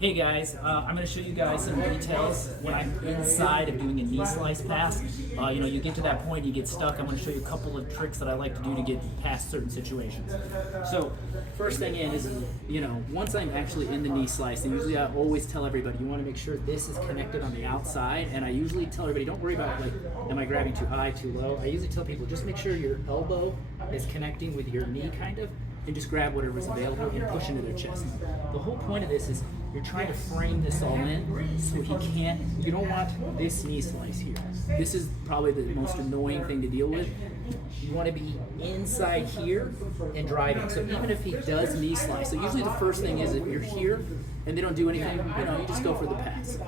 Hey guys, I'm going to show you guys some details when I'm inside of doing a knee slice pass. You get to that point, you get stuck. I'm going to show you a couple of tricks that I like to do to get past certain situations. So, first thing is, once I'm actually in the knee slice, and usually I always tell everybody, you want to make sure this is connected on the outside, and I usually tell everybody, don't worry about, am I grabbing too high, too low? I usually tell people, just make sure your elbow is connecting with your knee, kind of, and just grab whatever's available and push into their chest. The whole point of this is you're trying to frame this all in so you don't want this knee slice here. This is probably the most annoying thing to deal with. You want to be inside here and driving. So even if he does knee slice, so usually the first thing is if you're here and they don't do anything, you just go for the pass.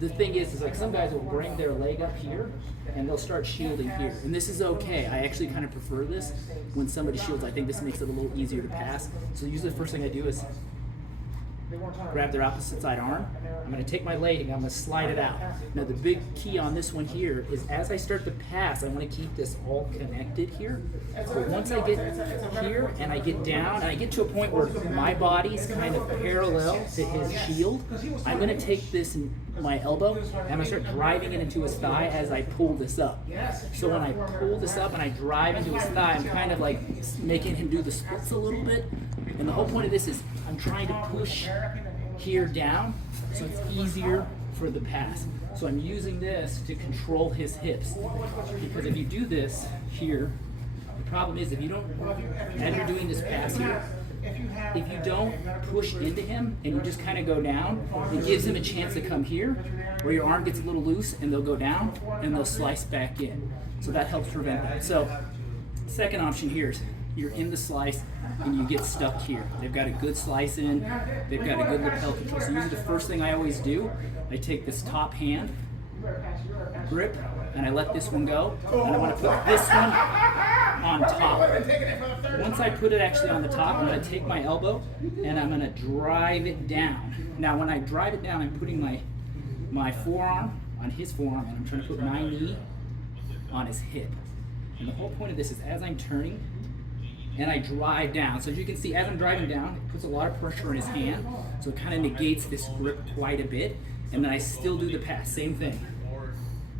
The thing is like some guys will bring their leg up here and they'll start shielding here. And this is okay. I actually kind of prefer this when somebody shields. I think this makes it a little easier to pass. So usually the first thing I do is grab their opposite side arm. I'm going to take my leg and I'm going to slide it out. Now the big key on this one here is as I start to pass, I want to keep this all connected here. But once I get here and I get down and I get to a point where my body's kind of parallel to his shield, I'm going to take this in my elbow and I'm going to start driving it into his thigh as I pull this up. So when I pull this up and I drive into his thigh, I'm kind of like making him do the splits a little bit. And the whole point of this is I'm trying to push here down so it's easier for the pass. So I'm using this to control his hips. Because if you do this here, the problem is if you don't, as you're doing this pass here, if you don't push into him and you just kind of go down, it gives him a chance to come here where your arm gets a little loose and they'll go down and they'll slice back in. So that helps prevent that. So second option here is you're in the slice and you get stuck here. They've got a good slice in, they've got a good lapel control. So usually the first thing I always do, I take this top hand, grip, and I let this one go, and I want to put this one on top. Once I put it actually on the top, I'm going to take my elbow and I'm going to drive it down. Now when I drive it down, I'm putting my forearm on his forearm and I'm trying to put my knee on his hip. And the whole point of this is as I'm turning, and I drive down. So as you can see, as I'm driving down, it puts a lot of pressure on his hand, so it kind of negates this grip quite a bit, and then I still do the pass, same thing.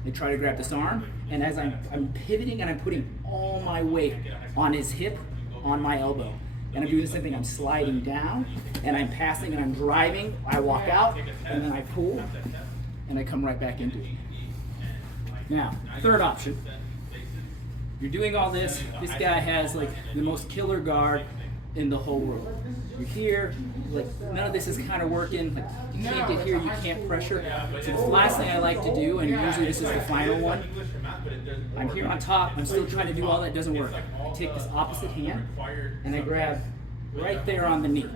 I try to grab this arm, and as I'm pivoting and I'm putting all my weight on his hip, on my elbow. And I'm doing the same thing, I'm sliding down, and I'm passing and I'm driving, I walk out, and then I pull, and I come right back into it. Now, third option. You're doing all this, this guy has like the most killer guard in the whole world. You're here, none of this is kind of working, you can't get here, you can't pressure. So the last thing I like to do, and usually this is the final one, I'm here on top, I'm still trying to do all that, doesn't work. I take this opposite hand and I grab right there on the knee.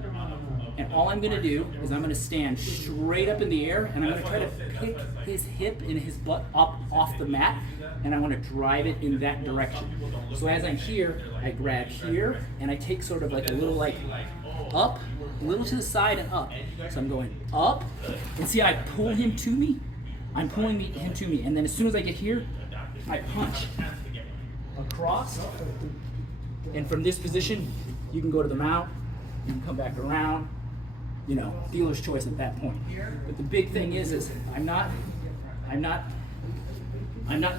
And all I'm gonna do is I'm gonna stand straight up in the air and I'm gonna try to pick his hip and his butt up off the mat and I wanna drive it in that direction. So as I'm here, I grab here and I take sort of like a little up, a little to the side and up. So I'm going up and see I pull him to me, I'm pulling him to me and then as soon as I get here, I punch across and from this position, you can go to the mount, you can come back around, dealer's choice at that point. But the big thing is I'm not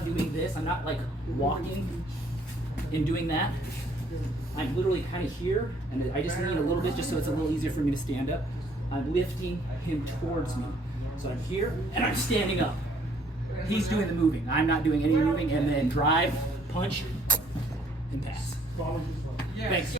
doing this. I'm not like walking and doing that. I'm literally kind of here, and I just lean a little bit just so it's a little easier for me to stand up. I'm lifting him towards me. So I'm here, and I'm standing up. He's doing the moving. I'm not doing any moving, and then drive, punch, and pass. Thanks.